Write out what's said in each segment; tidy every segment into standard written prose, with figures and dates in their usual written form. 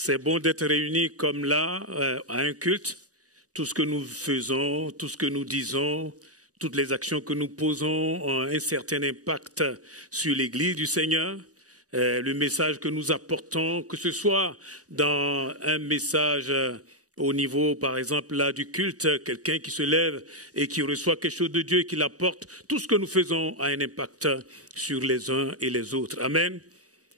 C'est bon d'être réunis comme là, à un culte. Tout ce que nous faisons, tout ce que nous disons, toutes les actions que nous posons ont un certain impact sur l'Église du Seigneur. Le message que nous apportons, que ce soit dans un message au niveau, par exemple, là, du culte, quelqu'un qui se lève et qui reçoit quelque chose de Dieu et qui l'apporte, tout ce que nous faisons a un impact sur les uns et les autres. Amen.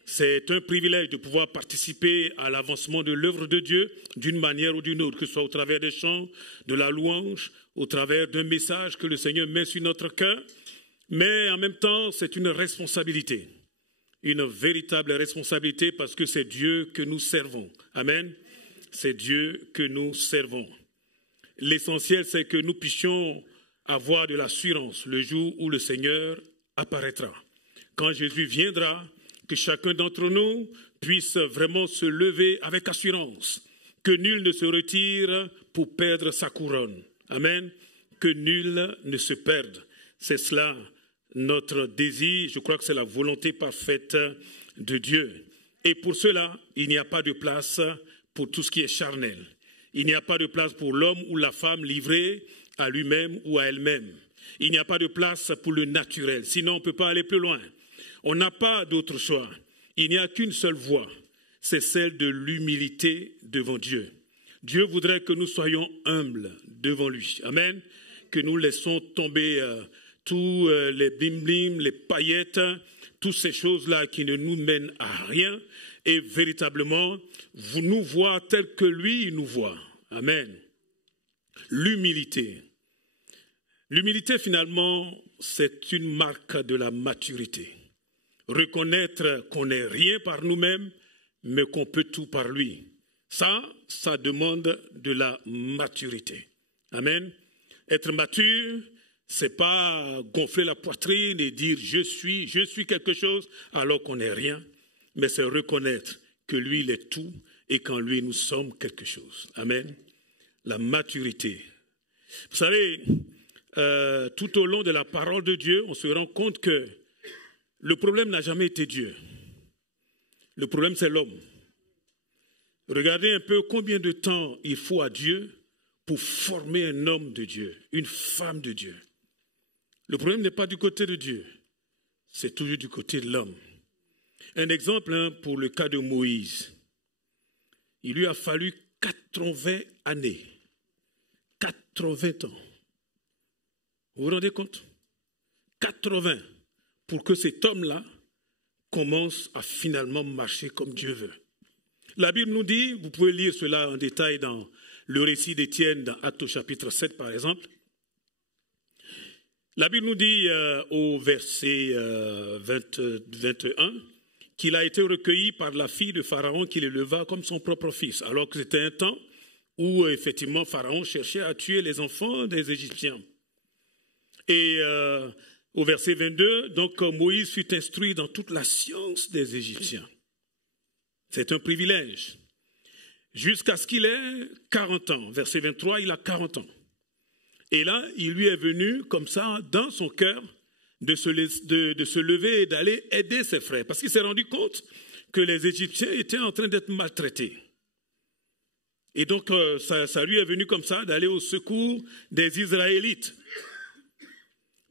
C'est un privilège de pouvoir participer à l'avancement de l'œuvre de Dieu d'une manière ou d'une autre, que ce soit au travers des chants, de la louange, au travers d'un message que le Seigneur met sur notre cœur. Mais en même temps, c'est une responsabilité, une véritable responsabilité parce que c'est Dieu que nous servons. Amen. C'est Dieu que nous servons. L'essentiel, c'est que nous puissions avoir de l'assurance le jour où le Seigneur apparaîtra. Quand Jésus viendra, que chacun d'entre nous puisse vraiment se lever avec assurance, que nul ne se retire pour perdre sa couronne. Amen. Que nul ne se perde. C'est cela notre désir. Je crois que c'est la volonté parfaite de Dieu. Et pour cela, il n'y a pas de place pour tout ce qui est charnel. Il n'y a pas de place pour l'homme ou la femme livré à lui-même ou à elle-même. Il n'y a pas de place pour le naturel. Sinon, on ne peut pas aller plus loin. On n'a pas d'autre choix. Il n'y a qu'une seule voie. C'est celle de l'humilité devant Dieu. Dieu voudrait que nous soyons humbles devant lui. Amen. Que nous laissons tomber tous les blim-blim, les paillettes, toutes ces choses-là qui ne nous mènent à rien et véritablement nous voir tel que lui nous voit. Amen. L'humilité. L'humilité, finalement, c'est une marque de la maturité. Reconnaître qu'on n'est rien par nous-mêmes, mais qu'on peut tout par lui. Ça demande de la maturité. Amen. Être mature, c'est pas gonfler la poitrine et dire je suis quelque chose alors qu'on n'est rien, mais c'est reconnaître que lui, il est tout et qu'en lui, nous sommes quelque chose. Amen. La maturité. Vous savez, tout au long de la parole de Dieu, on se rend compte que le problème n'a jamais été Dieu. Le problème, c'est l'homme. Regardez un peu combien de temps il faut à Dieu pour former un homme de Dieu, une femme de Dieu. Le problème n'est pas du côté de Dieu, c'est toujours du côté de l'homme. Un exemple pour le cas de Moïse. Il lui a fallu 80 années, 80 ans. Vous vous rendez compte? 80 pour que cet homme-là commence à finalement marcher comme Dieu veut. La Bible nous dit, vous pouvez lire cela en détail dans le récit d'Étienne, dans Actes au chapitre 7 par exemple. La Bible nous dit au verset 21 qu'il a été recueilli par la fille de Pharaon qui l'éleva comme son propre fils, alors que c'était un temps où effectivement Pharaon cherchait à tuer les enfants des Égyptiens. Et au verset 22, donc Moïse fut instruit dans toute la science des Égyptiens. C'est un privilège. Jusqu'à ce qu'il ait 40 ans. Verset 23, il a 40 ans. Et là, il lui est venu comme ça, dans son cœur, de se lever et d'aller aider ses frères. Parce qu'il s'est rendu compte que les Égyptiens étaient en train d'être maltraités. Et donc, ça lui est venu comme ça, d'aller au secours des Israélites.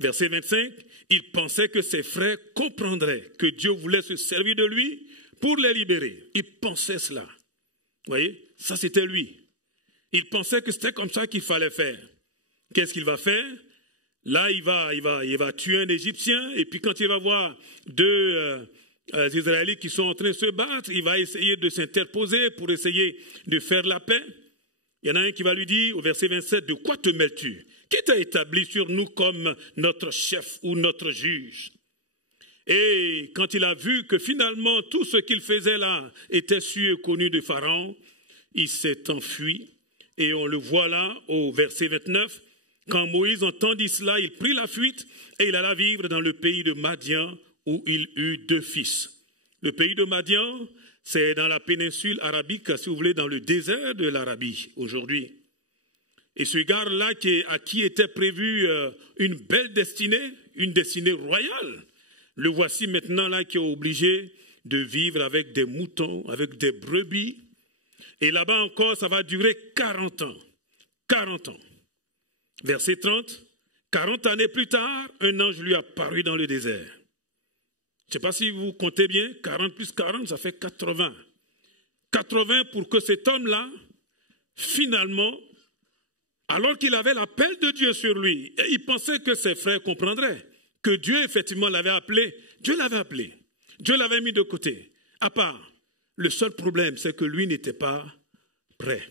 Verset 25, il pensait que ses frères comprendraient que Dieu voulait se servir de lui pour les libérer. Il pensait cela. Vous voyez, ça c'était lui. Il pensait que c'était comme ça qu'il fallait faire. Qu'est-ce qu'il va faire? Là, il va tuer un Égyptien, et puis quand il va voir deux Israélites qui sont en train de se battre, il va essayer de s'interposer pour essayer de faire la paix. Il y en a un qui va lui dire, au verset 27, « De quoi te mêles-tu? Qui t'a établi sur nous comme notre chef ou notre juge ?» Et quand il a vu que finalement tout ce qu'il faisait là était su et connu de Pharaon, il s'est enfui. Et on le voit là au verset 29. Quand Moïse entendit cela, il prit la fuite et il alla vivre dans le pays de Madian où il eut 2 fils. Le pays de Madian, c'est dans la péninsule arabique, si vous voulez, dans le désert de l'Arabie aujourd'hui. Et ce gars-là à qui était prévu une belle destinée, une destinée royale, le voici maintenant là qui est obligé de vivre avec des moutons, avec des brebis, Et là-bas encore, ça va durer 40 ans. 40 ans. Verset 30. 40 années plus tard, un ange lui apparut dans le désert. Je ne sais pas si vous comptez bien, 40 plus 40, ça fait 80. 80 pour que cet homme-là, finalement, alors qu'il avait l'appel de Dieu sur lui, il pensait que ses frères comprendraient, que Dieu effectivement l'avait appelé. Dieu l'avait appelé. Dieu l'avait mis de côté. À part, le seul problème, c'est que lui n'était pas prêt.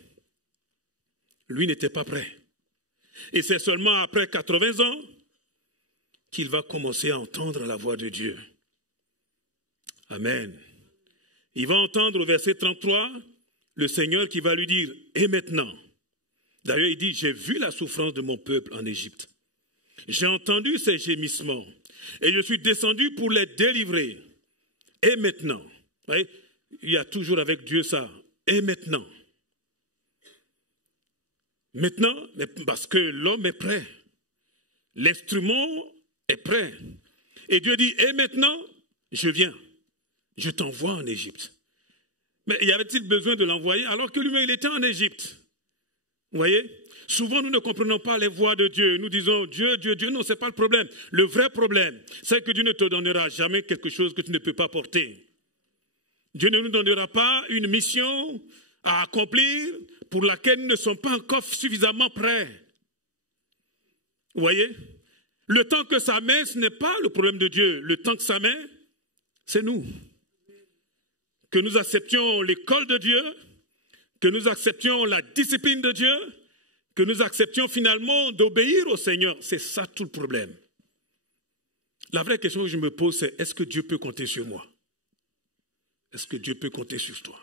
Lui n'était pas prêt. Et c'est seulement après 80 ans qu'il va commencer à entendre la voix de Dieu. Amen. Il va entendre au verset 33, le Seigneur qui va lui dire, et maintenant, d'ailleurs il dit, j'ai vu la souffrance de mon peuple en Égypte. J'ai entendu ses gémissements et je suis descendu pour les délivrer. Et maintenant, vous voyez, il y a toujours avec Dieu ça, et maintenant. Maintenant, parce que l'homme est prêt. L'instrument est prêt. Et Dieu dit, et maintenant, je viens. Je t'envoie en Égypte. Mais y avait-il besoin de l'envoyer alors que lui-même il était en Égypte? Vous voyez? Souvent nous ne comprenons pas les voies de Dieu. Nous disons Dieu, Dieu, Dieu. Non, ce n'est pas le problème. Le vrai problème, c'est que Dieu ne te donnera jamais quelque chose que tu ne peux pas porter. Dieu ne nous donnera pas une mission à accomplir pour laquelle nous ne sommes pas encore suffisamment prêts. Vous voyez? Le temps que ça met, ce n'est pas le problème de Dieu. Le temps que ça met, c'est nous. Que nous acceptions l'école de Dieu, que nous acceptions la discipline de Dieu, que nous acceptions finalement d'obéir au Seigneur. C'est ça tout le problème. La vraie question que je me pose, c'est est-ce que Dieu peut compter sur moi? Est-ce que Dieu peut compter sur toi?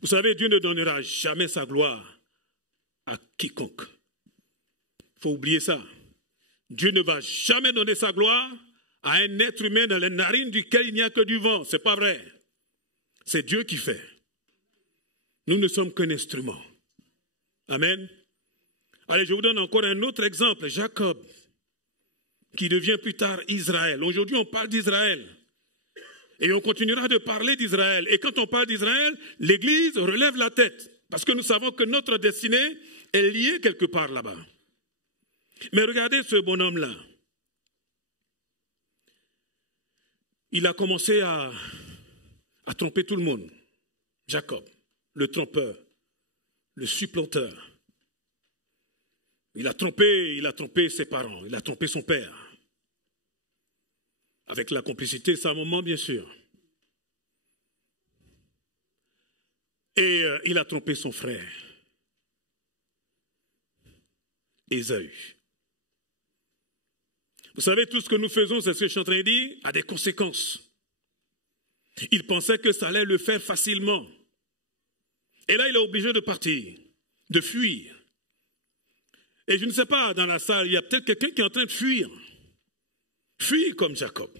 Vous savez, Dieu ne donnera jamais sa gloire à quiconque. Il faut oublier ça. Dieu ne va jamais donner sa gloire à un être humain dans les narines duquel il n'y a que du vent. Ce n'est pas vrai. C'est Dieu qui fait. Nous ne sommes qu'un instrument. Amen. Allez, je vous donne encore un autre exemple. Jacob, qui devient plus tard Israël. Aujourd'hui, on parle d'Israël. Et on continuera de parler d'Israël. Et quand on parle d'Israël, l'Église relève la tête. Parce que nous savons que notre destinée est liée quelque part là-bas. Mais regardez ce bonhomme-là. Il a commencé à tromper tout le monde. Jacob, le trompeur, le supplanteur. Il a trompé ses parents, il a trompé son père. Avec la complicité de sa maman, bien sûr. Et il a trompé son frère, Ésaü. Vous savez, tout ce que nous faisons, c'est ce que je suis en train de dire, a des conséquences. Il pensait que ça allait le faire facilement. Et là, il est obligé de partir, de fuir. Et je ne sais pas, dans la salle, il y a peut-être quelqu'un qui est en train de fuir. Fuir comme Jacob.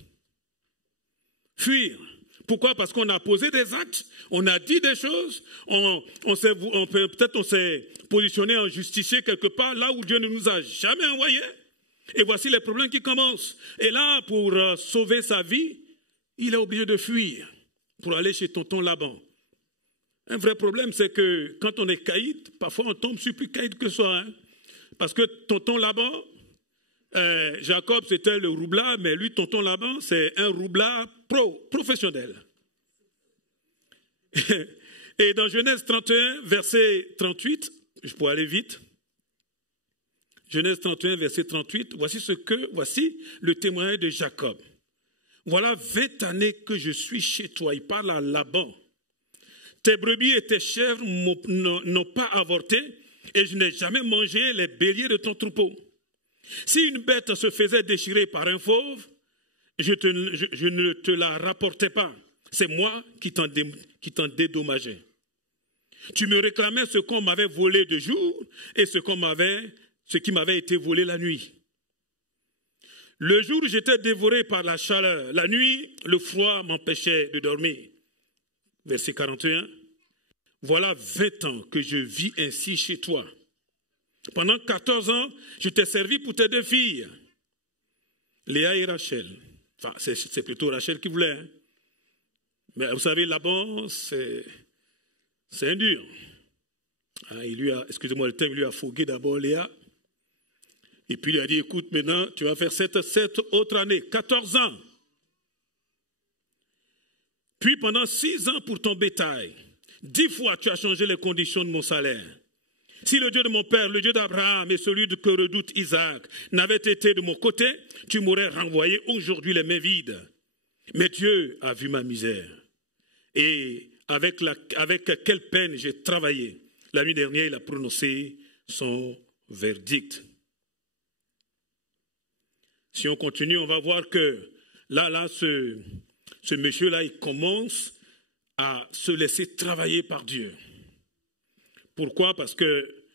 Fuir. Pourquoi? Parce qu'on a posé des actes, on a dit des choses, peut-être on s'est positionné en justicier quelque part, là où Dieu ne nous a jamais envoyés. Et voici les problèmes qui commencent. Et là, pour sauver sa vie, il est obligé de fuir pour aller chez tonton Laban. Un vrai problème, c'est que quand on est caïd, parfois on tombe sur plus caïd que soi. Hein? Parce que tonton Laban, Jacob c'était le roublard, mais lui, tonton Laban, c'est un roublard professionnel. Et dans Genèse 31, verset 38, je pourrais aller vite. Genèse 31, verset 38, voici le témoignage de Jacob. Voilà 20 années que je suis chez toi. Il parle à Laban. Tes brebis et tes chèvres n'ont pas avorté et je n'ai jamais mangé les béliers de ton troupeau. Si une bête se faisait déchirer par un fauve, je ne te la rapportais pas. C'est moi qui t'en dédommageais. Tu me réclamais ce qu'on m'avait volé de jour et ce qui m'avait été volé la nuit. Le jour, j'étais dévoré par la chaleur. La nuit, le froid m'empêchait de dormir. Verset 41. Voilà 20 ans que je vis ainsi chez toi. Pendant 14 ans, je t'ai servi pour tes 2 filles, Léa et Rachel. Enfin, c'est plutôt Rachel qui voulait. Hein. Mais vous savez, Laban, c'est C'est un dur. Il lui a, excusez-moi le terme, il lui a fogué d'abord Léa. Et puis il lui a dit, écoute, maintenant, tu vas faire cette autre année, 14 ans. Puis pendant 6 ans pour ton bétail, 10 fois tu as changé les conditions de mon salaire. Si le Dieu de mon père, le Dieu d'Abraham et celui que redoute Isaac n'avaient été de mon côté, tu m'aurais renvoyé aujourd'hui les mains vides. Mais Dieu a vu ma misère. Et avec quelle peine j'ai travaillé. La nuit dernière, il a prononcé son verdict. Si on continue, on va voir que là, ce monsieur-là, il commence à se laisser travailler par Dieu. Pourquoi? Parce que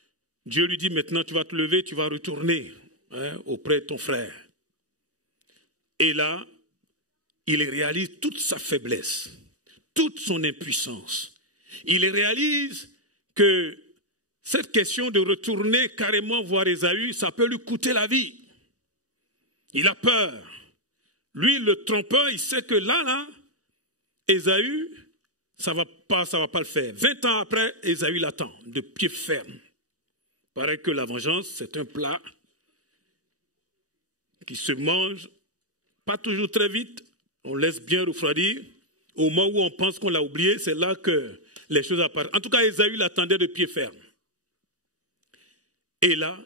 Dieu lui dit maintenant, tu vas te lever, tu vas retourner auprès de ton frère. Et là, il réalise toute sa faiblesse, toute son impuissance. Il réalise que cette question de retourner carrément voir Ésaü, ça peut lui coûter la vie. Il a peur. Lui, le trompeur, il sait que là, Ésaü, ça va pas le faire. 20 ans après, Ésaü l'attend, de pied ferme. Il paraît que la vengeance, c'est un plat qui se mange pas toujours très vite. On laisse bien refroidir. Au moment où on pense qu'on l'a oublié, c'est là que les choses apparaissent. En tout cas, Ésaü l'attendait de pied ferme. Et là,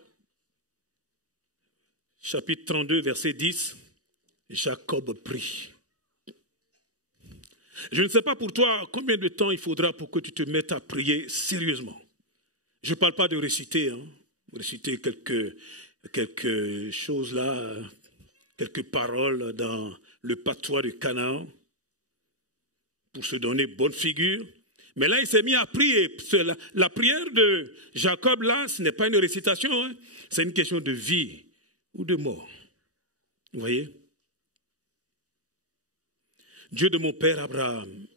chapitre 32, verset 10, Jacob prie. Je ne sais pas pour toi combien de temps il faudra pour que tu te mettes à prier sérieusement. Je ne parle pas de réciter, réciter quelque choses là, quelques paroles dans le patois de Canaan pour se donner bonne figure. Mais là, il s'est mis à prier. La prière de Jacob, là, ce n'est pas une récitation, c'est une question de vie ou de mort. Vous voyez? Dieu de mon père Abraham,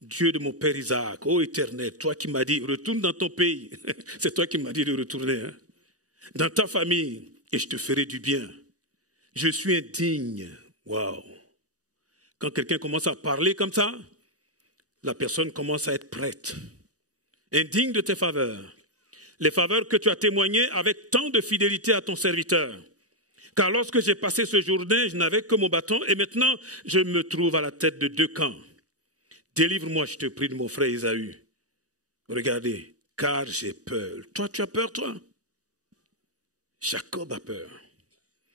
Dieu de mon père Isaac, ô Éternel, toi qui m'as dit, retourne dans ton pays. C'est toi qui m'as dit de retourner. Dans ta famille, et je te ferai du bien. Je suis indigne. Waouh! Quand quelqu'un commence à parler comme ça, la personne commence à être prête. Indigne de tes faveurs. Les faveurs que tu as témoignées avec tant de fidélité à ton serviteur. Car lorsque j'ai passé ce journée, je n'avais que mon bâton et maintenant je me trouve à la tête de 2 camps. Délivre-moi, je te prie, de mon frère Ésaü. Regardez, car j'ai peur. Toi, tu as peur, toi? Jacob a peur.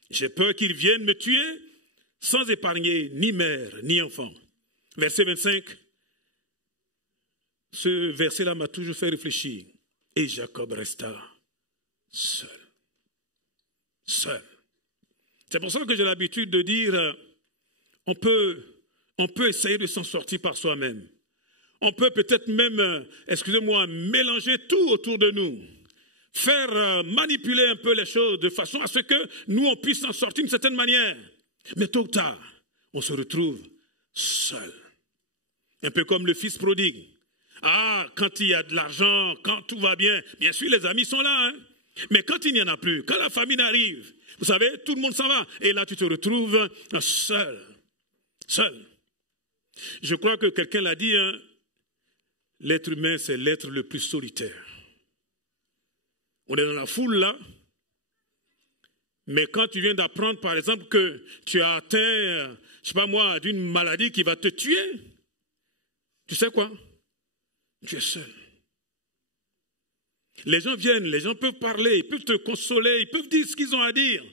J'ai peur qu'il vienne me tuer sans épargner ni mère ni enfant. Verset 25. Ce verset-là m'a toujours fait réfléchir. Et Jacob resta seul. Seul. C'est pour ça que j'ai l'habitude de dire, on peut essayer de s'en sortir par soi-même. On peut peut-être même, mélanger tout autour de nous. Faire manipuler un peu les choses de façon à ce que nous, on puisse s'en sortir d'une certaine manière. Mais tôt ou tard, on se retrouve seul. Un peu comme le fils prodigue. Quand il y a de l'argent, quand tout va bien, bien sûr les amis sont là. Mais quand il n'y en a plus, quand la famine arrive, vous savez, tout le monde s'en va. Et là, tu te retrouves seul. Seul. Je crois que quelqu'un l'a dit, l'être humain, c'est l'être le plus solitaire. On est dans la foule là. Mais quand tu viens d'apprendre, par exemple, que tu as atteint, je ne sais pas moi, d'une maladie qui va te tuer, tu sais quoi? Tu es seul. Les gens viennent, les gens peuvent parler, ils peuvent te consoler, ils peuvent dire ce qu'ils ont à dire.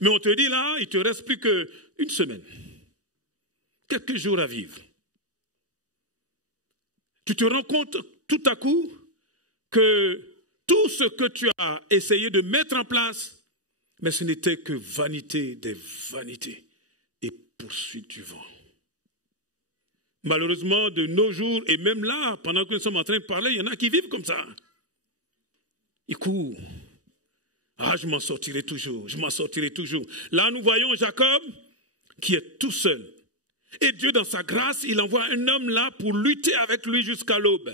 Mais on te dit là, il ne te reste plus qu'une semaine. Quelques jours à vivre. Tu te rends compte tout à coup que tout ce que tu as essayé de mettre en place, mais ce n'était que vanité des vanités et poursuite du vent. Malheureusement, de nos jours, et même là, pendant que nous sommes en train de parler, il y en a qui vivent comme ça. Ils courent. Je m'en sortirai toujours, je m'en sortirai toujours. Là, nous voyons Jacob qui est tout seul. Et Dieu, dans sa grâce, il envoie un homme là pour lutter avec lui jusqu'à l'aube.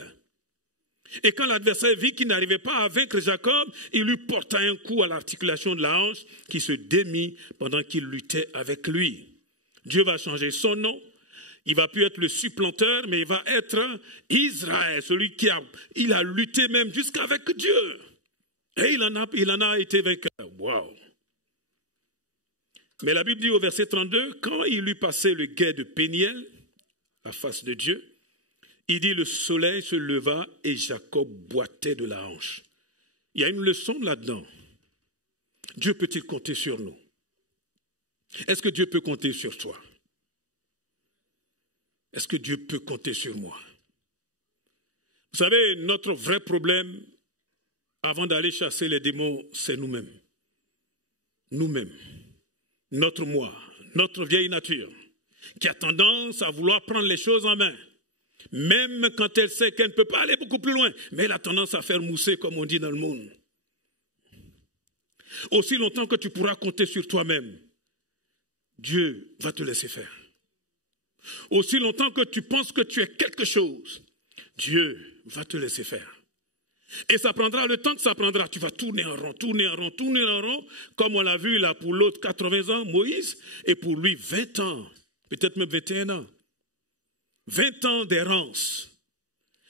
Et quand l'adversaire vit qu'il n'arrivait pas à vaincre Jacob, il lui porta un coup à l'articulation de la hanche qui se démit pendant qu'il luttait avec lui. Dieu va changer son nom. Il va plus être le supplanteur, mais il va être Israël, celui qui a lutté même jusqu'avec Dieu. Et il en a été vainqueur. Waouh! Mais la Bible dit au verset 32, quand il eut passé le gué de Péniel, la face de Dieu, il dit, le soleil se leva et Jacob boitait de la hanche. Il y a une leçon là-dedans. Dieu peut-il compter sur nous? Est-ce que Dieu peut compter sur toi? Est-ce que Dieu peut compter sur moi? Vous savez, notre vrai problème, avant d'aller chasser les démons, c'est nous-mêmes. Nous-mêmes. Notre moi, notre vieille nature, qui a tendance à vouloir prendre les choses en main. Même quand elle sait qu'elle ne peut pas aller beaucoup plus loin, mais elle a tendance à faire mousser, comme on dit dans le monde. Aussi longtemps que tu pourras compter sur toi-même, Dieu va te laisser faire. Aussi longtemps que tu penses que tu es quelque chose, Dieu va te laisser faire. Et ça prendra le temps que ça prendra. Tu vas tourner en rond, tourner en rond, tourner en rond, comme on l'a vu là pour l'autre 80 ans, Moïse, et pour lui 20 ans, peut-être même 21 ans. 20 ans d'errance.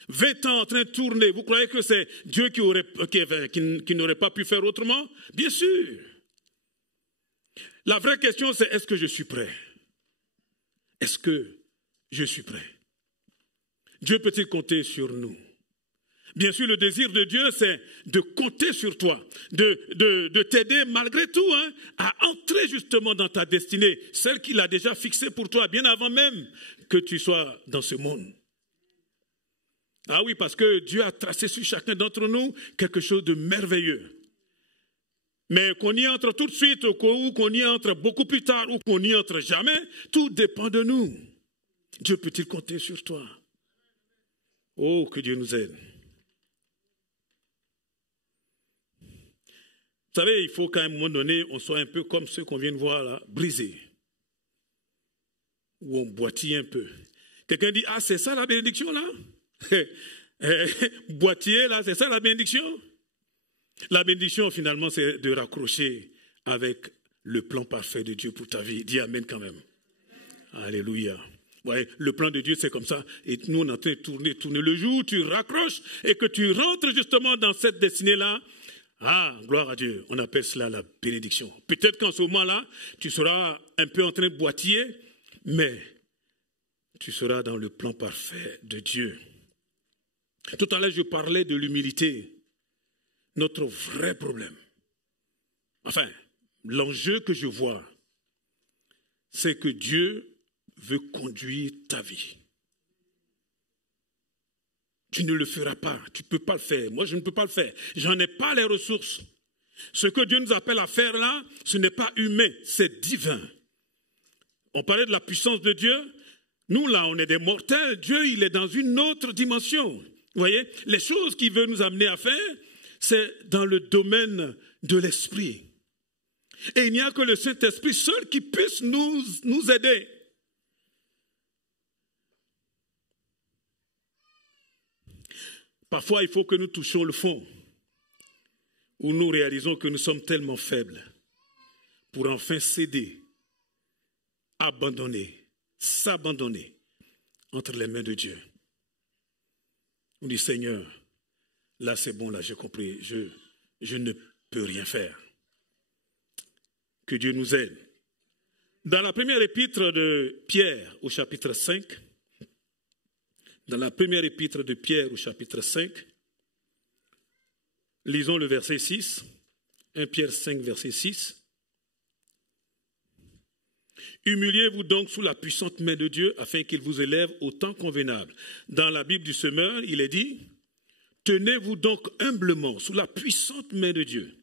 20 ans en train de tourner. Vous croyez que c'est Dieu qui n'aurait pas pu faire autrement? Bien sûr. La vraie question, c'est est-ce que je suis prêt? Est-ce que je suis prêt? Dieu peut-il compter sur nous? Bien sûr, le désir de Dieu, c'est de compter sur toi, de t'aider malgré tout à entrer justement dans ta destinée, celle qu'il a déjà fixée pour toi, bien avant même que tu sois dans ce monde. Ah oui, parce que Dieu a tracé sur chacun d'entre nous quelque chose de merveilleux. Mais qu'on y entre tout de suite, ou qu'on y entre beaucoup plus tard, ou qu'on n'y entre jamais, tout dépend de nous. Dieu peut-il compter sur toi? Oh, que Dieu nous aide. Vous savez, il faut qu'à un moment donné, on soit un peu comme ceux qu'on vient de voir là, brisés. Ou on boitille un peu. Quelqu'un dit, ah, c'est ça la bénédiction là? Boitiller là, c'est ça la bénédiction? La bénédiction finalement, c'est de raccrocher avec le plan parfait de Dieu pour ta vie. Dis amen quand même. Alléluia. Ouais, le plan de Dieu, c'est comme ça. Et nous, on est en train de tourner. Le jour où tu raccroches et que tu rentres justement dans cette destinée-là, ah, gloire à Dieu, on appelle cela la bénédiction. Peut-être qu'en ce moment-là, tu seras un peu en train de boitiller, mais tu seras dans le plan parfait de Dieu. Tout à l'heure, je parlais de l'humilité. Notre vrai problème. Enfin, l'enjeu que je vois, c'est que Dieu veut conduire ta vie. Tu ne le feras pas, tu ne peux pas le faire. Moi, je ne peux pas le faire. Je n'en ai pas les ressources. Ce que Dieu nous appelle à faire là, ce n'est pas humain, c'est divin. On parlait de la puissance de Dieu. Nous, là, on est des mortels. Dieu, il est dans une autre dimension. Vous voyez, les choses qu'il veut nous amener à faire, c'est dans le domaine de l'esprit. Et il n'y a que le Saint-Esprit seul qui puisse nous aider. Parfois, il faut que nous touchions le fond, où nous réalisons que nous sommes tellement faibles pour enfin céder, abandonner, s'abandonner entre les mains de Dieu. On dit, Seigneur, là c'est bon, là j'ai compris, je ne peux rien faire. Que Dieu nous aide. Dans la première épître de Pierre au chapitre 5, dans la première épître de Pierre au chapitre 5, lisons le verset 6, 1 Pierre 5, verset 6. Humiliez-vous donc sous la puissante main de Dieu afin qu'il vous élève au temps convenable. Dans la Bible du Semeur, il est dit, tenez-vous donc humblement sous la puissante main de Dieu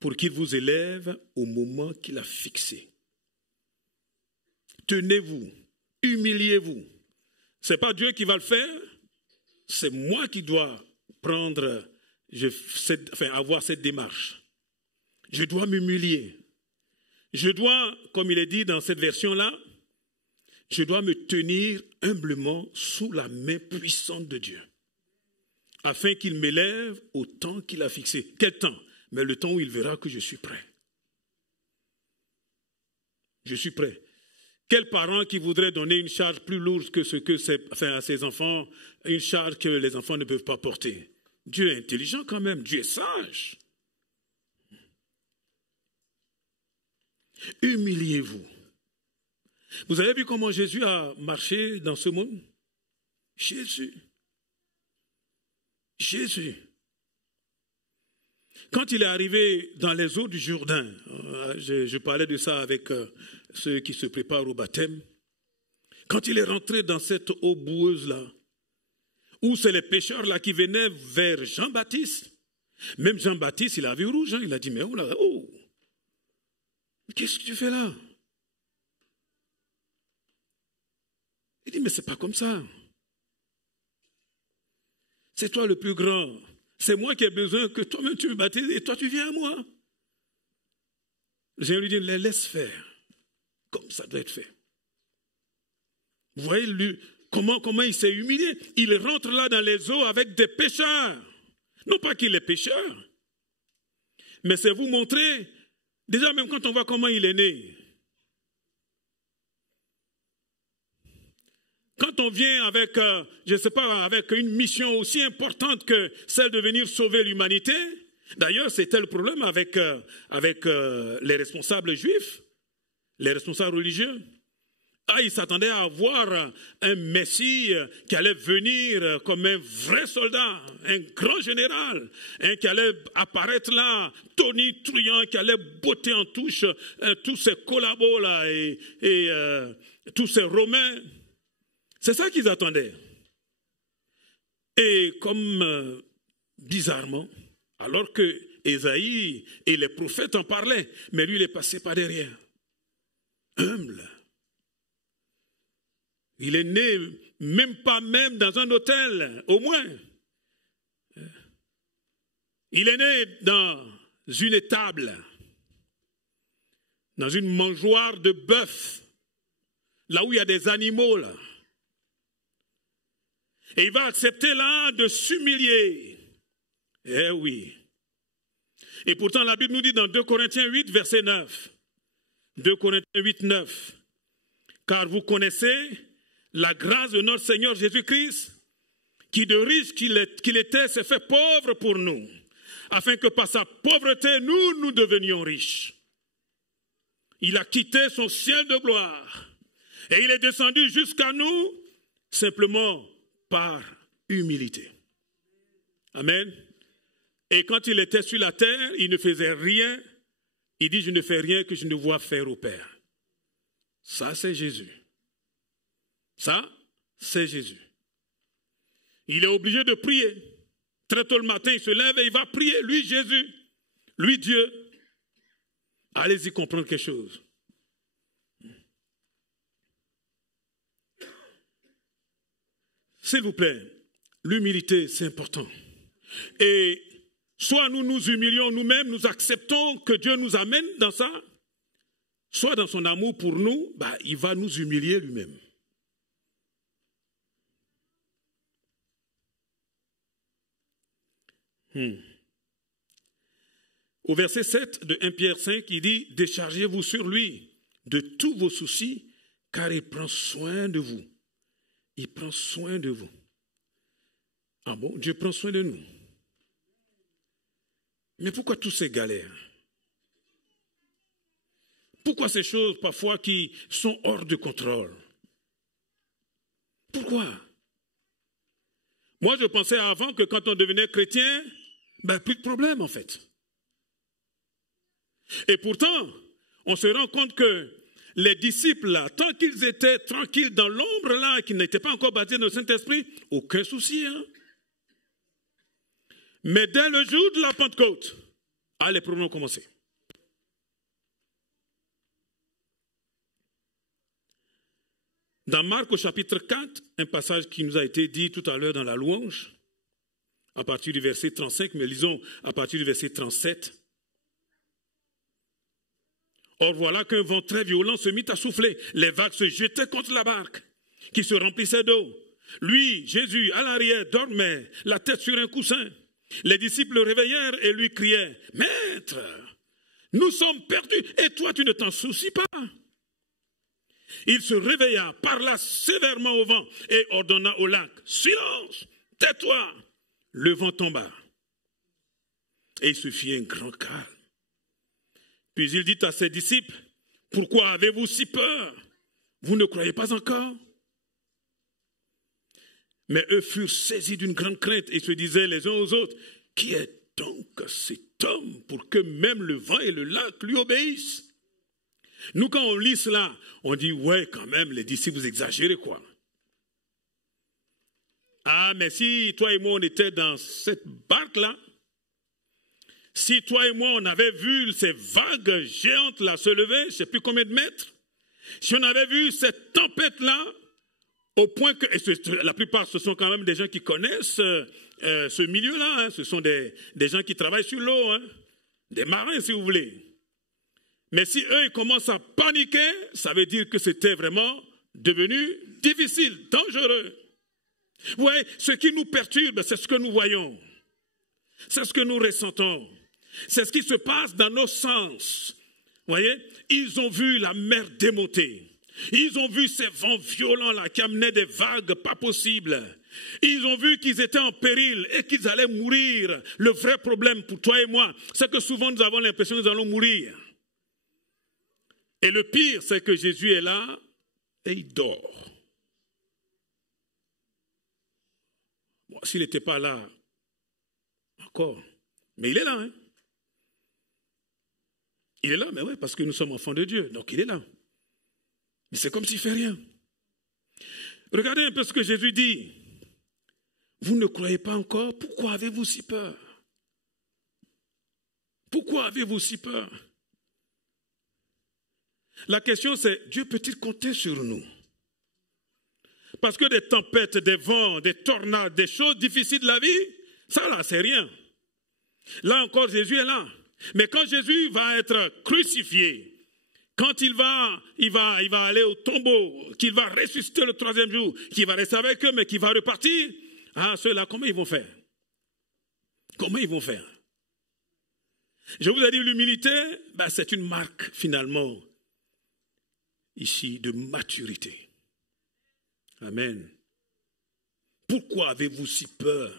pour qu'il vous élève au moment qu'il a fixé. Tenez-vous, humiliez-vous. Ce n'est pas Dieu qui va le faire, c'est moi qui dois prendre, avoir cette démarche. Je dois m'humilier. Je dois, comme il est dit dans cette version-là, je dois me tenir humblement sous la main puissante de Dieu, afin qu'il m'élève au temps qu'il a fixé. Quel temps? Mais le temps où il verra que je suis prêt. Je suis prêt. Quel parent qui voudrait donner une charge plus lourde que ce que c'est, à ses enfants, une charge que les enfants ne peuvent pas porter? Dieu est intelligent quand même, Dieu est sage. Humiliez-vous. Vous avez vu comment Jésus a marché dans ce monde? Jésus. Quand il est arrivé dans les eaux du Jourdain, je parlais de ça avec ceux qui se préparent au baptême, quand il est rentré dans cette eau boueuse-là, où c'est les pêcheurs là qui venaient vers Jean-Baptiste, même Jean-Baptiste, il a vu rouge, hein, il a dit, mais oh, qu'est-ce que tu fais là? Il dit, mais c'est pas comme ça. C'est toi le plus grand. C'est moi qui ai besoin que toi-même tu me baptises et toi tu viens à moi. Je lui dis, les laisse faire. Comme ça doit être fait. Vous voyez lui, comment il s'est humilié. Il rentre là dans les eaux avec des pécheurs. Non pas qu'il est pécheur, mais c'est vous montrer, déjà même quand on voit comment il est né. Quand on vient avec, je ne sais pas, avec une mission aussi importante que celle de venir sauver l'humanité, d'ailleurs c'était le problème avec les responsables juifs, les responsables religieux. Ils s'attendaient à avoir un Messie qui allait venir comme un vrai soldat, un grand général, qui allait apparaître là, tonitruant, qui allait botter en touche tous ces collabos là et tous ces Romains. C'est ça qu'ils attendaient. Et comme bizarrement, alors que Ésaïe et les prophètes en parlaient, mais lui il est passé par derrière. Humble. Il est né même pas même dans un hôtel, au moins. Il est né dans une étable, dans une mangeoire de bœuf, là où il y a des animaux là. Et il va accepter là de s'humilier. Eh oui. Et pourtant la Bible nous dit dans 2 Corinthiens 8, verset 9. 2 Corinthiens 8, 9. Car vous connaissez la grâce de notre Seigneur Jésus-Christ, qui de riche qu'il était s'est fait pauvre pour nous, afin que par sa pauvreté, nous devenions riches. Il a quitté son ciel de gloire et il est descendu jusqu'à nous simplement par humilité. Amen. Et quand il était sur la terre, il ne faisait rien. Il dit, je ne fais rien que je ne vois faire au Père. Ça, c'est Jésus. Ça, c'est Jésus. Il est obligé de prier. Très tôt le matin, il se lève et il va prier. Lui, Jésus. Lui, Dieu. Allez-y comprendre quelque chose. S'il vous plaît, l'humilité, c'est important. Et soit nous nous humilions nous-mêmes, nous acceptons que Dieu nous amène dans ça, soit dans son amour pour nous, il va nous humilier lui-même. Au verset 7 de 1 Pierre 5, il dit, déchargez-vous sur lui de tous vos soucis, car il prend soin de vous. Il prend soin de vous. Ah bon, Dieu prend soin de nous. Mais pourquoi toutes ces galères? Pourquoi ces choses parfois qui sont hors de contrôle? Pourquoi? Moi, je pensais avant que quand on devenait chrétien, plus de problème en fait. Et pourtant, on se rend compte que les disciples là, tant qu'ils étaient tranquilles dans l'ombre là, qui n'étaient pas encore baptisés dans le Saint-Esprit, aucun souci. Hein? Mais dès le jour de la Pentecôte, les problèmes ont commencé. Dans Marc au chapitre 4, un passage qui nous a été dit tout à l'heure dans la louange, à partir du verset 35, mais lisons à partir du verset 37. Or voilà qu'un vent très violent se mit à souffler. Les vagues se jetaient contre la barque, qui se remplissait d'eau. Lui, Jésus, à l'arrière, dormait, la tête sur un coussin. Les disciples le réveillèrent et lui criaient, « Maître, nous sommes perdus, et toi tu ne t'en soucies pas. » Il se réveilla, parla sévèrement au vent et ordonna au lac, « Silence, tais-toi !» Le vent tomba. Et il se fit un grand calme. Puis il dit à ses disciples, « Pourquoi avez-vous si peur? Vous ne croyez pas encore ?» Mais eux furent saisis d'une grande crainte et se disaient les uns aux autres, « Qui est donc cet homme pour que même le vent et le lac lui obéissent ?» Nous, quand on lit cela, on dit, ouais, quand même, les disciples, vous exagérez, quoi. Ah, mais si toi et moi, on était dans cette barque-là, si toi et moi, on avait vu ces vagues géantes-là se lever, je ne sais plus combien de mètres, si on avait vu cette tempête-là, au point que, et la plupart, ce sont quand même des gens qui connaissent ce milieu-là, hein, ce sont des gens qui travaillent sur l'eau, hein, des marins, si vous voulez. Mais si eux, ils commencent à paniquer, ça veut dire que c'était vraiment devenu difficile, dangereux. Vous voyez, ce qui nous perturbe, c'est ce que nous voyons. C'est ce que nous ressentons. C'est ce qui se passe dans nos sens. Vous voyez, ils ont vu la mer démonter. Ils ont vu ces vents violents-là qui amenaient des vagues pas possibles. Ils ont vu qu'ils étaient en péril et qu'ils allaient mourir. Le vrai problème pour toi et moi, c'est que souvent nous avons l'impression que nous allons mourir. Et le pire, c'est que Jésus est là et il dort. Bon, s'il n'était pas là, encore. Mais il est là. Hein? Il est là, mais oui, parce que nous sommes enfants de Dieu. Donc il est là. Mais c'est comme s'il ne fait rien. Regardez un peu ce que Jésus dit. Vous ne croyez pas encore? Pourquoi avez-vous si peur? Pourquoi avez-vous si peur? La question c'est, Dieu peut-il compter sur nous? Parce que des tempêtes, des vents, des tornades, des choses difficiles de la vie, ça là, c'est rien. Là encore, Jésus est là. Mais quand Jésus va être crucifié, quand il va aller au tombeau, qu'il va ressusciter le 3e jour, qu'il va rester avec eux, mais qu'il va repartir, ah, ceux-là, comment ils vont faire? Comment ils vont faire? Je vous ai dit, l'humilité, ben, c'est une marque, finalement, ici, de maturité. Amen. Pourquoi avez-vous si peur?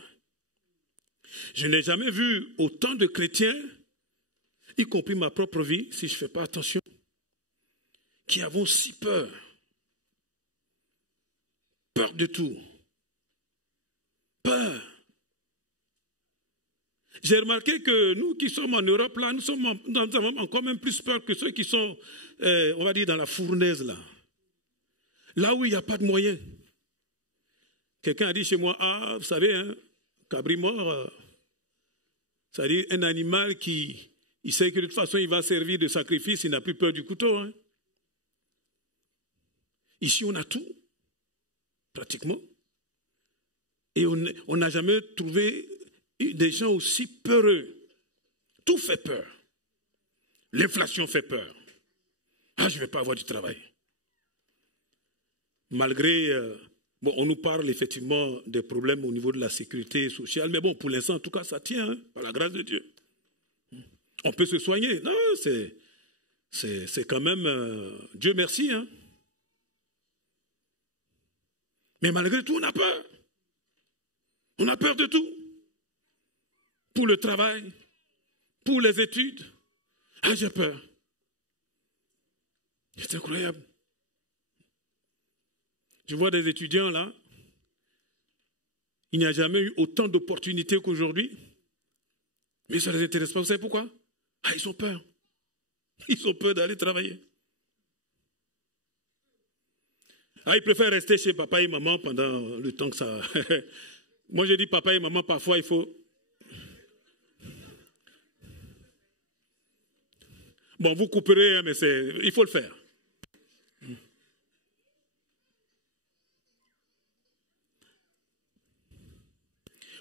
Je n'ai jamais vu autant de chrétiens, y compris ma propre vie, si je ne fais pas attention, qui avons si peur. Peur de tout. Peur. J'ai remarqué que nous qui sommes en Europe, là, nous avons encore même plus peur que ceux qui sont, on va dire, dans la fournaise, là. Là où il n'y a pas de moyens. Quelqu'un a dit chez moi, ah, vous savez, hein, cabri mort, c'est-à-dire un animal qui, il sait que de toute façon, il va servir de sacrifice, il n'a plus peur du couteau. Hein. Ici, on a tout, pratiquement. Et on n'a jamais trouvé des gens aussi peureux. Tout fait peur. L'inflation fait peur. Ah, je ne vais pas avoir du travail. Malgré, bon, on nous parle effectivement des problèmes au niveau de la sécurité sociale, mais bon, pour l'instant, en tout cas, ça tient, hein, par la grâce de Dieu. On peut se soigner. Non, c'est quand même, Dieu merci. Hein. Mais malgré tout, on a peur. On a peur de tout. Pour le travail, pour les études. Ah, j'ai peur. C'est incroyable. Je vois des étudiants là. Il n'y a jamais eu autant d'opportunités qu'aujourd'hui. Mais ça ne les intéresse pas. Vous savez pourquoi? Ah, ils ont peur. Ils ont peur d'aller travailler. Ah, ils préfèrent rester chez papa et maman pendant le temps que ça... Moi, je dis papa et maman, parfois, il faut... Bon, vous couperez, mais il faut le faire.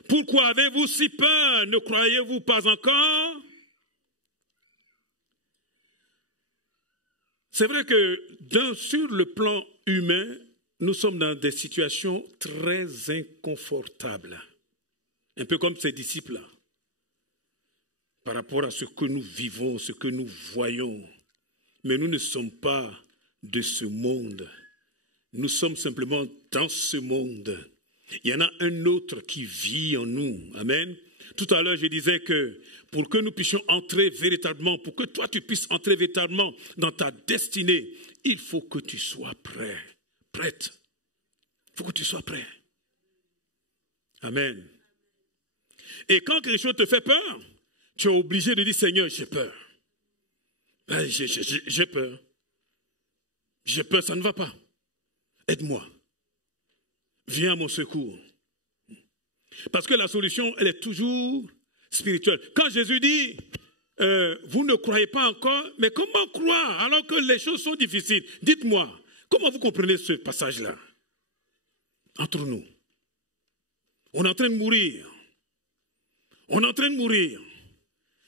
Pourquoi avez-vous si peur? Ne croyez-vous pas encore? C'est vrai que sur le plan humain, nous sommes dans des situations très inconfortables. Un peu comme ces disciples-là. Par rapport à ce que nous vivons, ce que nous voyons. Mais nous ne sommes pas de ce monde. Nous sommes simplement dans ce monde. Il y en a un autre qui vit en nous. Amen. Tout à l'heure, je disais que pour que nous puissions entrer véritablement, pour que toi tu puisses entrer véritablement dans ta destinée, il faut que tu sois prêt, prête. Il faut que tu sois prêt. Amen. Et quand quelque chose te fait peur, tu es obligé de dire, Seigneur, j'ai peur. J'ai peur. J'ai peur, ça ne va pas. Aide-moi. Viens à mon secours. Parce que la solution, elle est toujours spirituelle. Quand Jésus dit, vous ne croyez pas encore, mais comment croire alors que les choses sont difficiles? Dites-moi, comment vous comprenez ce passage-là? Entre nous. On est en train de mourir. On est en train de mourir.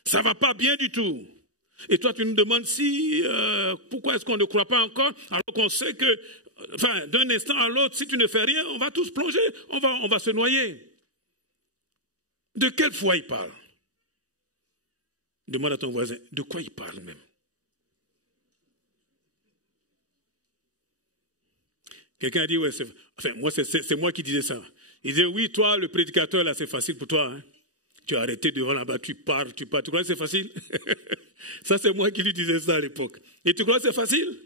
Ça ne va pas bien du tout. Et toi, tu nous demandes pourquoi est-ce qu'on ne croit pas encore, alors qu'on sait que, d'un instant à l'autre, si tu ne fais rien, on va tous plonger, on va se noyer. De quelle foi il parle? Demande à ton voisin, de quoi il parle même? Quelqu'un a dit, ouais, c'est moi qui disais ça. Il disait, oui, toi, le prédicateur, là, c'est facile pour toi. Hein? Tu as arrêté devant là-bas, tu parles. Tu crois que c'est facile? Ça, c'est moi qui lui disais ça à l'époque. Et tu crois que c'est facile?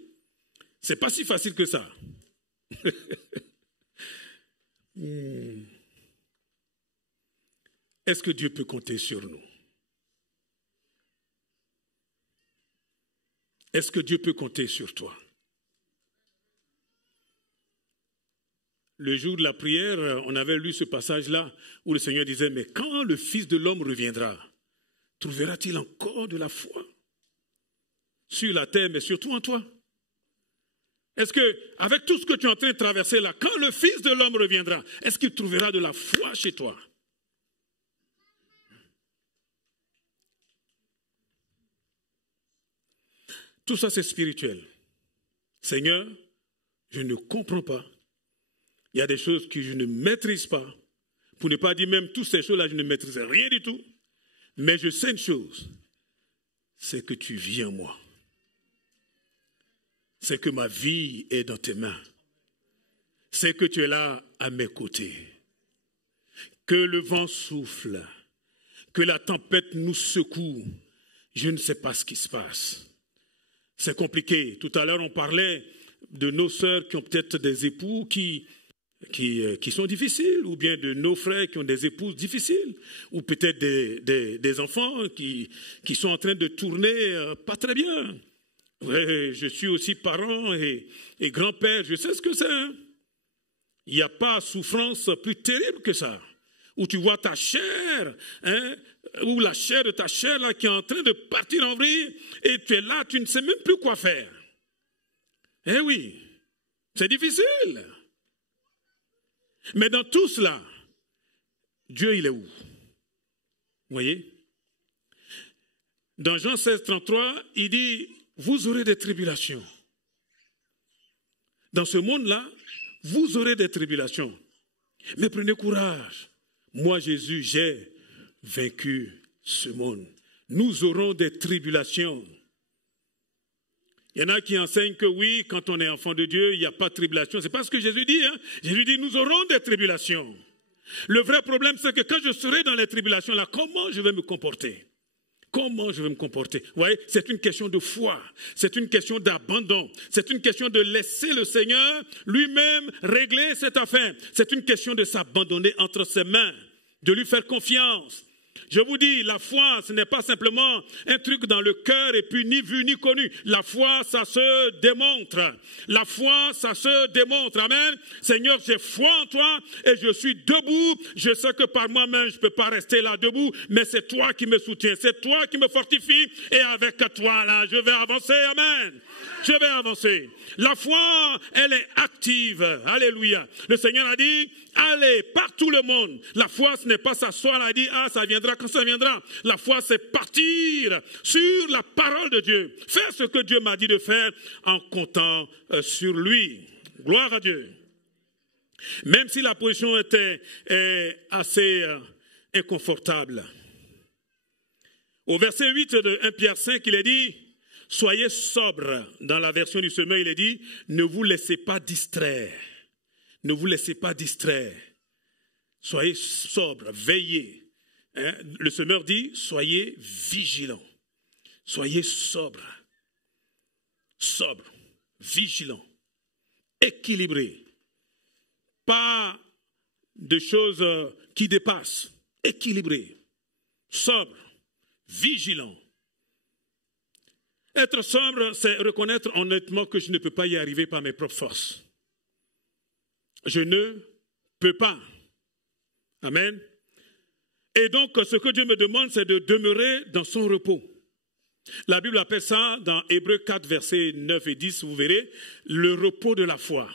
C'est pas si facile que ça. Est-ce que Dieu peut compter sur nous? Est-ce que Dieu peut compter sur toi? Le jour de la prière, on avait lu ce passage-là où le Seigneur disait, mais quand le Fils de l'homme reviendra, trouvera-t-il encore de la foi sur la terre, mais surtout en toi? Est-ce que, avec tout ce que tu es en train de traverser là, quand le Fils de l'homme reviendra, est-ce qu'il trouvera de la foi chez toi? Tout ça, c'est spirituel. Seigneur, je ne comprends pas. Il y a des choses que je ne maîtrise pas. Pour ne pas dire même toutes ces choses-là, je ne maîtrise rien du tout. Mais je sais une chose, c'est que tu vis en moi. C'est que ma vie est dans tes mains. C'est que tu es là à mes côtés. Que le vent souffle, que la tempête nous secoue. Je ne sais pas ce qui se passe. C'est compliqué. Tout à l'heure, on parlait de nos sœurs qui ont peut-être des époux qui sont difficiles, ou bien de nos frères qui ont des épouses difficiles, ou peut-être des enfants qui sont en train de tourner pas très bien. Ouais, je suis aussi parent et grand-père, je sais ce que c'est. Hein? Il n'y a pas souffrance plus terrible que ça, où tu vois ta chair, hein, ou la chair de ta chair là, qui est en train de partir en vrille, et tu es là, tu ne sais même plus quoi faire. Eh oui, c'est difficile. Mais dans tout cela, Dieu, il est où? Vous voyez? Dans Jean 16, 33, il dit, vous aurez des tribulations. Dans ce monde-là, vous aurez des tribulations. Mais prenez courage. Moi, Jésus, j'ai vaincu ce monde. Nous aurons des tribulations. Il y en a qui enseignent que oui, quand on est enfant de Dieu, il n'y a pas de tribulation. Ce n'est pas ce que Jésus dit. Hein? Jésus dit, nous aurons des tribulations. Le vrai problème, c'est que quand je serai dans les tribulations, là, comment je vais me comporter? Comment je vais me comporter? Vous voyez, c'est une question de foi. C'est une question d'abandon. C'est une question de laisser le Seigneur lui-même régler cette affaire. C'est une question de s'abandonner entre ses mains, de lui faire confiance. Je vous dis, la foi, ce n'est pas simplement un truc dans le cœur et puis ni vu ni connu. La foi, ça se démontre. La foi, ça se démontre. Amen. Seigneur, j'ai foi en toi et je suis debout. Je sais que par moi-même, je ne peux pas rester là debout, mais c'est toi qui me soutiens. C'est toi qui me fortifie et avec toi, là, je vais avancer. Amen. Je vais avancer. La foi, elle est active. Alléluia. Le Seigneur a dit, allez, par tout le monde. La foi, ce n'est pas s'asseoir, elle a dit, ah, ça viendra quand ça viendra. La foi, c'est partir sur la parole de Dieu. Faire ce que Dieu m'a dit de faire en comptant sur lui. Gloire à Dieu. Même si la position était assez inconfortable. Au verset 8 de 1 Pierre 5, il est dit, Soyez sobres. Dans la version du semeur, il est dit, ne vous laissez pas distraire. Ne vous laissez pas distraire. Soyez sobres, veillez. Hein? Le semeur dit, soyez vigilants. Soyez sobres. Sobres, vigilants, équilibrés. Pas de choses qui dépassent. Équilibrés, sobres, vigilants. Être sobre, c'est reconnaître honnêtement que je ne peux pas y arriver par mes propres forces. Je ne peux pas. Amen. Et donc, ce que Dieu me demande, c'est de demeurer dans son repos. La Bible appelle ça, dans Hébreux 4, versets 9 et 10, vous verrez, le repos de la foi.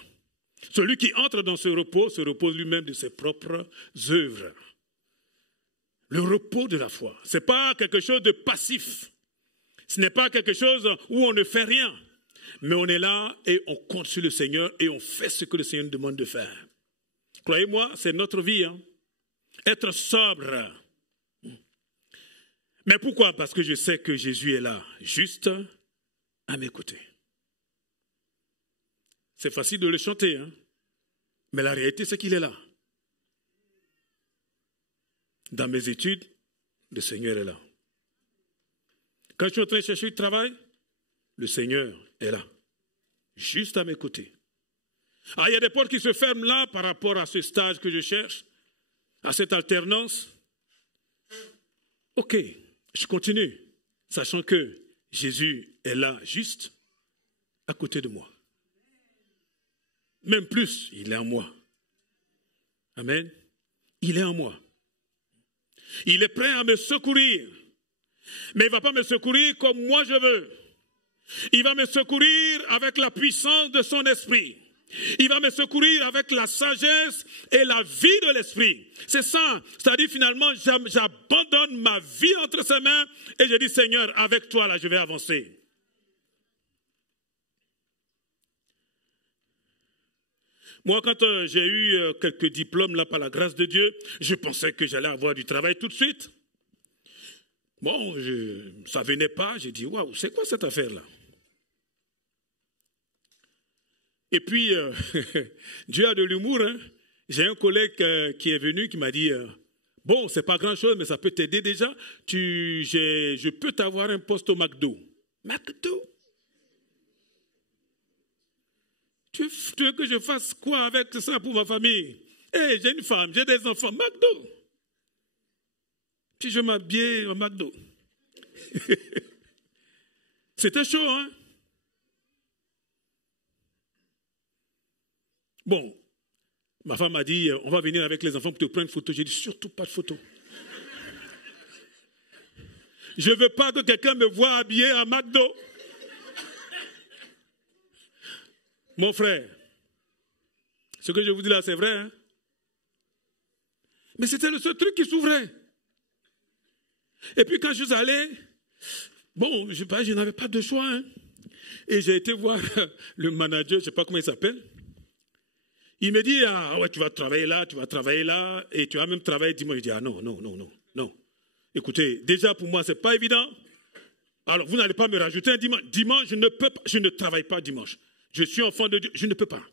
Celui qui entre dans ce repos se repose lui-même de ses propres œuvres. Le repos de la foi. Ce n'est pas quelque chose de passif. Ce n'est pas quelque chose où on ne fait rien. Mais on est là et on compte sur le Seigneur et on fait ce que le Seigneur nous demande de faire. Croyez-moi, c'est notre vie. Hein? Être sobre. Mais pourquoi? Parce que je sais que Jésus est là, juste à mes côtés. C'est facile de le chanter, hein? Mais la réalité, c'est qu'il est là. Dans mes études, le Seigneur est là. Quand je suis en train de chercher du travail, le Seigneur est là, juste à mes côtés. Ah, il y a des portes qui se ferment là par rapport à ce stage que je cherche, à cette alternance. Ok, je continue, sachant que Jésus est là, juste à côté de moi. Même plus, il est en moi. Amen. Il est en moi. Il est prêt à me secourir. Mais il ne va pas me secourir comme moi je veux. Il va me secourir avec la puissance de son esprit. Il va me secourir avec la sagesse et la vie de l'esprit. C'est ça. C'est-à-dire finalement, j'abandonne ma vie entre ses mains et je dis, Seigneur, avec toi, là, je vais avancer. Moi, quand j'ai eu quelques diplômes, là, par la grâce de Dieu, je pensais que j'allais avoir du travail tout de suite. Bon, ça ne venait pas. J'ai dit, waouh, c'est quoi cette affaire-là? Et puis, Dieu a de l'humour. Hein? J'ai un collègue qui est venu, qui m'a dit, bon, c'est pas grand-chose, mais ça peut t'aider déjà. Je peux t'avoir un poste au McDo. McDo? Tu veux que je fasse quoi avec ça pour ma famille? Hey, j'ai une femme, j'ai des enfants. McDo. Puis je m'habillais au McDo. C'était chaud, hein? Bon, ma femme m'a dit, on va venir avec les enfants pour te prendre une photo. J'ai dit, surtout pas de photo. Je ne veux pas que quelqu'un me voie habillé à McDo. Mon frère, ce que je vous dis là, c'est vrai, hein? Mais c'était le seul truc qui s'ouvrait. Et puis quand je suis allé, bon, je n'avais pas de choix, hein? Et j'ai été voir le manager, je ne sais pas comment il s'appelle. Il me dit, ah ouais, tu vas travailler là, et tu vas même travailler dimanche. Je dis, ah non. Écoutez, déjà pour moi, ce n'est pas évident. Alors, vous n'allez pas me rajouter un dimanche. Dimanche, je ne travaille pas dimanche. Je suis enfant de Dieu, je ne peux pas.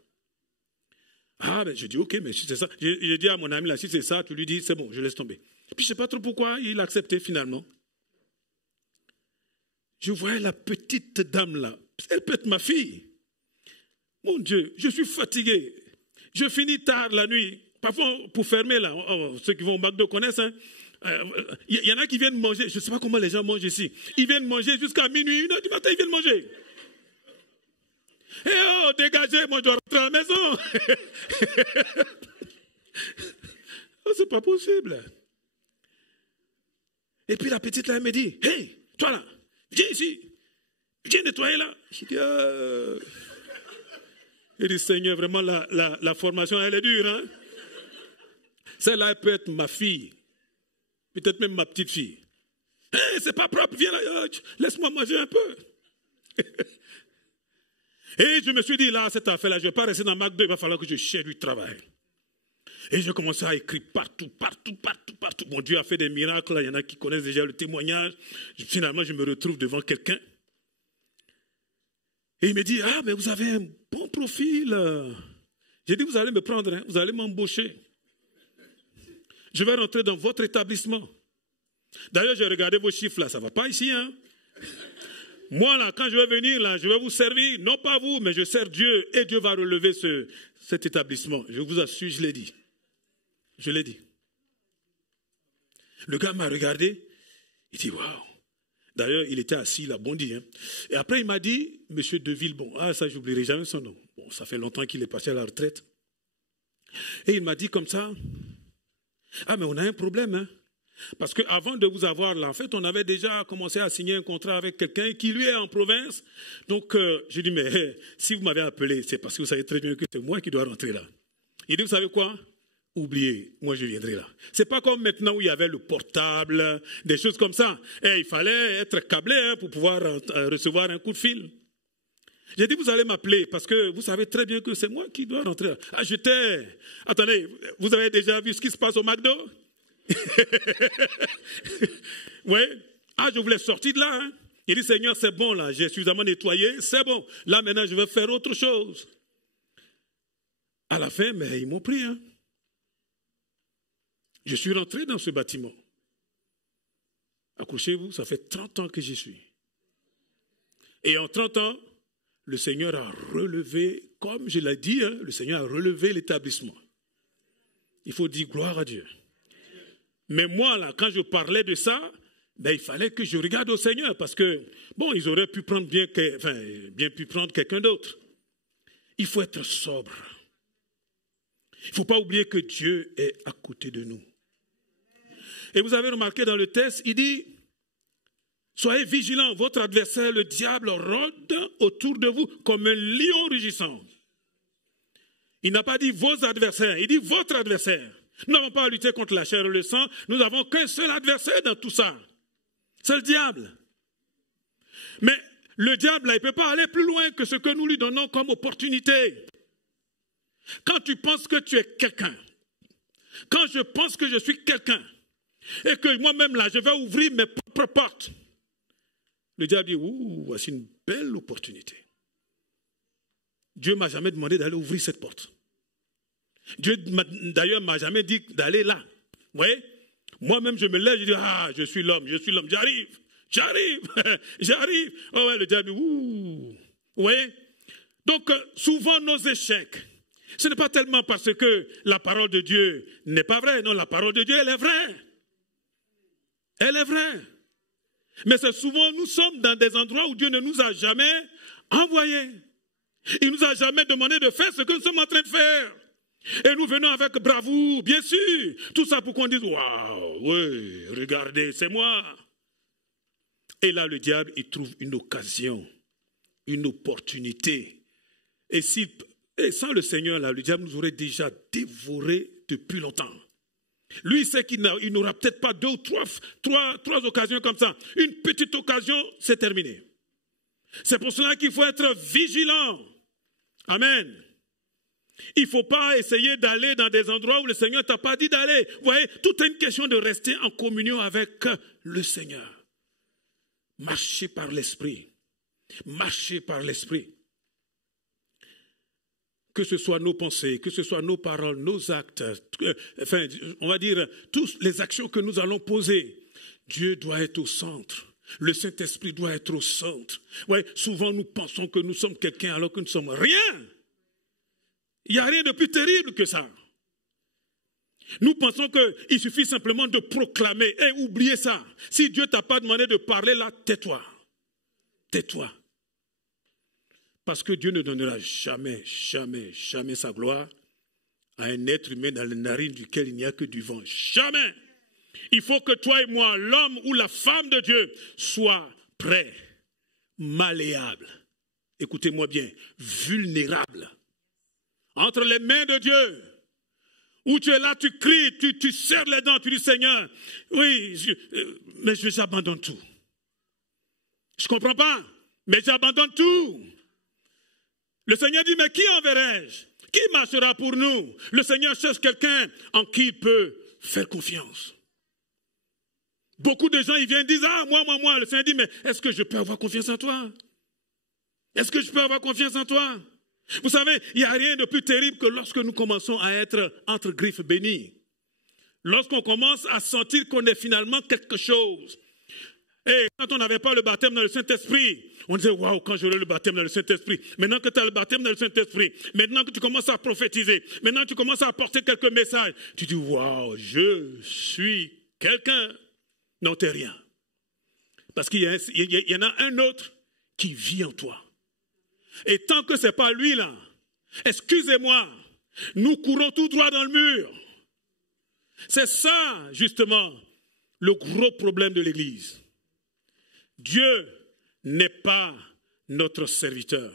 Ah, ben je dis, ok, mais si c'est ça. J'ai dit à mon ami là, si c'est ça, tu lui dis, c'est bon, je laisse tomber. Puis je ne sais pas trop pourquoi il a accepté finalement. Je voyais la petite dame là, elle peut être ma fille. Mon Dieu, je suis fatigué. Je finis tard la nuit. Parfois, pour fermer là, ceux qui vont au McDo connaissent, hein. Y en a qui viennent manger, je ne sais pas comment les gens mangent ici. Ils viennent manger jusqu'à minuit, 1h du matin, ils viennent manger. Eh oh, dégagez, moi je dois rentrer à la maison. Oh, c'est pas possible. Et puis la petite là, elle me dit, hey, toi là, viens ici, viens nettoyer là. Je dis, il dit, Seigneur, vraiment la formation, elle est dure. Hein? Celle-là, elle peut être ma fille, peut-être même ma petite fille. Hey, c'est pas propre, viens là, laisse-moi manger un peu. Et je me suis dit, là, cette affaire-là, je ne vais pas rester dans McDo, il va falloir que je cherche du travail. Et je commençais à écrire partout. Bon, Dieu a fait des miracles, là. Il y en a qui connaissent déjà le témoignage. Finalement, je me retrouve devant quelqu'un. Et il me dit, ah, mais vous avez un bon profil. J'ai dit, vous allez me prendre, hein, vous allez m'embaucher. Je vais rentrer dans votre établissement. D'ailleurs, j'ai regardé vos chiffres là, ça ne va pas ici. Hein? Moi, là, quand je vais venir, là, je vais vous servir, non pas vous, mais je sers Dieu, et Dieu va relever cet établissement. Je vous assure, je l'ai dit. Je l'ai dit. Le gars m'a regardé, il dit, waouh. D'ailleurs, il était assis là, bondi. Hein. Et après, il m'a dit, monsieur De Villebon, ah, ça, j'oublierai jamais son nom. Bon, ça fait longtemps qu'il est passé à la retraite. Et il m'a dit comme ça, ah, mais on a un problème, hein. Parce qu'avant de vous avoir là, en fait, on avait déjà commencé à signer un contrat avec quelqu'un qui, lui, est en province. Donc, j'ai dit, mais si vous m'avez appelé, c'est parce que vous savez très bien que c'est moi qui dois rentrer là. Il dit, vous savez quoi? Oubliez, moi je viendrai là. C'est pas comme maintenant où il y avait le portable, des choses comme ça. Et il fallait être câblé hein, pour pouvoir recevoir un coup de fil. J'ai dit, vous allez m'appeler parce que vous savez très bien que c'est moi qui dois rentrer là. Ah, attendez, vous avez déjà vu ce qui se passe au McDo? Oui. Ah, je voulais sortir de là. Hein. Il dit, Seigneur, c'est bon là, j'ai suffisamment nettoyé, c'est bon. Là maintenant, je vais faire autre chose. À la fin, mais ils m'ont pris. Hein. Je suis rentré dans ce bâtiment. Accrochez-vous, ça fait 30 ans que j'y suis. Et en 30 ans, le Seigneur a relevé, comme je l'ai dit, hein, le Seigneur a relevé l'établissement. Il faut dire gloire à Dieu. Mais moi, là, quand je parlais de ça, ben, il fallait que je regarde au Seigneur parce que, bon, ils auraient pu prendre bien pu prendre quelqu'un d'autre. Il faut être sobre. Il ne faut pas oublier que Dieu est à côté de nous. Et vous avez remarqué dans le texte, il dit, soyez vigilants, votre adversaire, le diable, rôde autour de vous comme un lion rugissant. Il n'a pas dit vos adversaires, il dit votre adversaire. Nous n'avons pas à lutter contre la chair et le sang, nous n'avons qu'un seul adversaire dans tout ça. C'est le diable. Mais le diable, là, il ne peut pas aller plus loin que ce que nous lui donnons comme opportunité. Quand tu penses que tu es quelqu'un, quand je pense que je suis quelqu'un, et que moi-même, là, je vais ouvrir mes propres portes, le diable dit, ouh, voici une belle opportunité. Dieu ne m'a jamais demandé d'aller ouvrir cette porte. Dieu, d'ailleurs, ne m'a jamais dit d'aller là. Vous voyez? Moi-même, je me lève, je dis, ah, je suis l'homme, j'arrive. Oh ouais, le diable dit, ouh. Vous voyez? Donc, souvent, nos échecs, ce n'est pas tellement parce que la parole de Dieu n'est pas vraie. Non, la parole de Dieu, elle est vraie. Elle est vraie. Mais c'est souvent, nous sommes dans des endroits où Dieu ne nous a jamais envoyés. Il ne nous a jamais demandé de faire ce que nous sommes en train de faire. Et nous venons avec bravoure, bien sûr. Tout ça pour qu'on dise, waouh, oui, regardez, c'est moi. Et là, le diable, il trouve une occasion, une opportunité. Et sans le Seigneur, là, le diable nous aurait déjà dévoré depuis longtemps. Lui, il sait qu'il n'aura peut-être pas deux ou trois occasions comme ça. Une petite occasion, c'est terminé. C'est pour cela qu'il faut être vigilant. Amen. Il ne faut pas essayer d'aller dans des endroits où le Seigneur ne t'a pas dit d'aller. Vous voyez, tout est une question de rester en communion avec le Seigneur. Marcher par l'Esprit. Marcher par l'Esprit. Que ce soit nos pensées, que ce soit nos paroles, nos actes, enfin, on va dire, toutes les actions que nous allons poser, Dieu doit être au centre. Le Saint-Esprit doit être au centre. Ouais, souvent, nous pensons que nous sommes quelqu'un alors que nous ne sommes rien. Il n'y a rien de plus terrible que ça. Nous pensons qu'il suffit simplement de proclamer. Et oubliez ça. Si Dieu ne t'a pas demandé de parler là, tais-toi. Tais-toi. Parce que Dieu ne donnera jamais, jamais, jamais sa gloire à un être humain dans les narines duquel il n'y a que du vent. Jamais. Il faut que toi et moi, l'homme ou la femme de Dieu, soient prêts, malléables. Écoutez-moi bien, vulnérables. Entre les mains de Dieu. Où tu es là, tu cries, tu serres les dents, tu dis Seigneur, oui, mais j'abandonne tout. Je ne comprends pas, mais j'abandonne tout. Le Seigneur dit, mais qui enverrai-je? Qui marchera pour nous? Le Seigneur cherche quelqu'un en qui il peut faire confiance. Beaucoup de gens, ils viennent et disent, ah, moi. Le Seigneur dit, mais est-ce que je peux avoir confiance en toi? Est-ce que je peux avoir confiance en toi? Vous savez, il n'y a rien de plus terrible que lorsque nous commençons à être entre griffes bénies. Lorsqu'on commence à sentir qu'on est finalement quelque chose. Et quand on n'avait pas le baptême dans le Saint-Esprit, on disait, waouh, quand j'aurai le baptême dans le Saint-Esprit. Maintenant que tu as le baptême dans le Saint-Esprit, maintenant que tu commences à prophétiser, maintenant que tu commences à apporter quelques messages, tu dis, waouh, je suis quelqu'un. Non, tu n'es rien. Parce qu'il y en a un autre qui vit en toi. Et tant que ce n'est pas lui là, excusez-moi, nous courons tout droit dans le mur. C'est ça, justement, le gros problème de l'Église. Dieu n'est pas notre serviteur.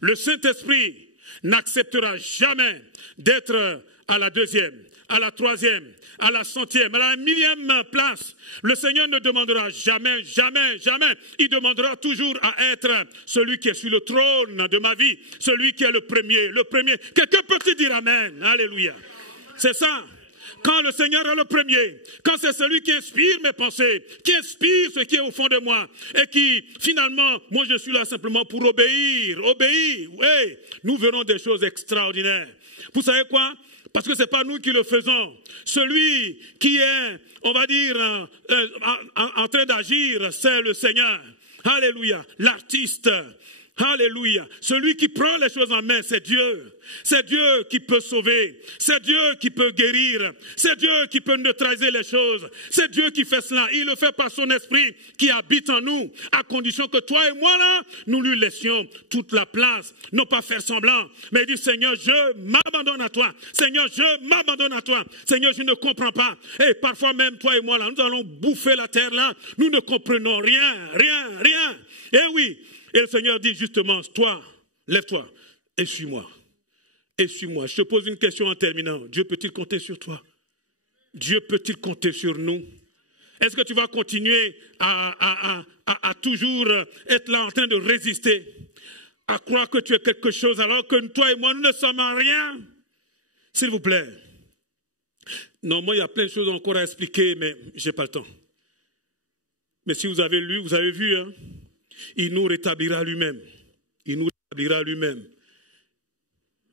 Le Saint-Esprit n'acceptera jamais d'être à la 2e, à la 3e, à la 100e, à la 1000e place. Le Seigneur ne demandera jamais, jamais, jamais. Il demandera toujours à être celui qui est sur le trône de ma vie, celui qui est le premier, le premier. Quelqu'un peut-il dire Amen? Alléluia. C'est ça. Quand le Seigneur est le premier, quand c'est celui qui inspire mes pensées, qui inspire ce qui est au fond de moi, et qui, finalement, moi je suis là simplement pour obéir, oui, nous verrons des choses extraordinaires. Vous savez quoi? Parce que ce n'est pas nous qui le faisons. Celui qui est, on va dire, en train d'agir, c'est le Seigneur. Alléluia. L'artiste. Alléluia. Celui qui prend les choses en main, c'est Dieu. C'est Dieu qui peut sauver. C'est Dieu qui peut guérir. C'est Dieu qui peut neutraliser les choses. C'est Dieu qui fait cela. Il le fait par son esprit qui habite en nous, à condition que toi et moi, là, nous lui laissions toute la place. Non pas faire semblant, mais dire, Seigneur, je m'abandonne à toi. Seigneur, je m'abandonne à toi. Seigneur, je ne comprends pas. Et parfois même, toi et moi, là, nous allons bouffer la terre, là. Nous ne comprenons rien. Eh oui. Et le Seigneur dit justement, toi, lève-toi et suis-moi. Et suis-moi. Je te pose une question en terminant. Dieu peut-il compter sur toi? Dieu peut-il compter sur nous? Est-ce que tu vas continuer à toujours être là en train de résister, à croire que tu es quelque chose alors que toi et moi, nous ne sommes en rien? S'il vous plaît. Non, moi, il y a plein de choses encore à expliquer, mais je n'ai pas le temps. Mais si vous avez lu, vous avez vu, hein? Il nous rétablira lui-même. Il nous rétablira lui-même.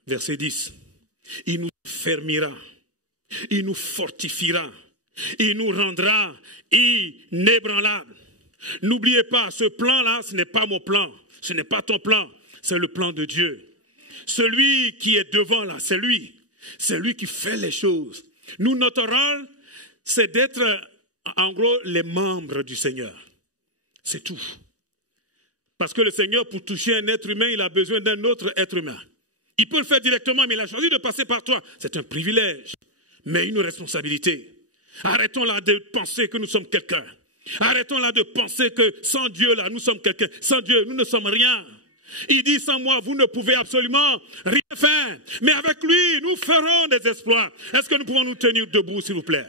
Verset 10. Il nous fermera. Il nous fortifiera. Il nous rendra inébranlables. N'oubliez pas, ce plan-là, ce n'est pas mon plan. Ce n'est pas ton plan. C'est le plan de Dieu. Celui qui est devant là, c'est lui. C'est lui qui fait les choses. Nous, notre rôle, c'est d'être, en gros, les membres du Seigneur. C'est tout. Parce que le Seigneur, pour toucher un être humain, il a besoin d'un autre être humain. Il peut le faire directement, mais il a choisi de passer par toi. C'est un privilège, mais une responsabilité. Arrêtons là de penser que nous sommes quelqu'un. Arrêtons là de penser que sans Dieu, là, nous sommes quelqu'un. Sans Dieu, nous ne sommes rien. Il dit, sans moi, vous ne pouvez absolument rien faire. Mais avec lui, nous ferons des exploits. Est-ce que nous pouvons nous tenir debout, s'il vous plaît?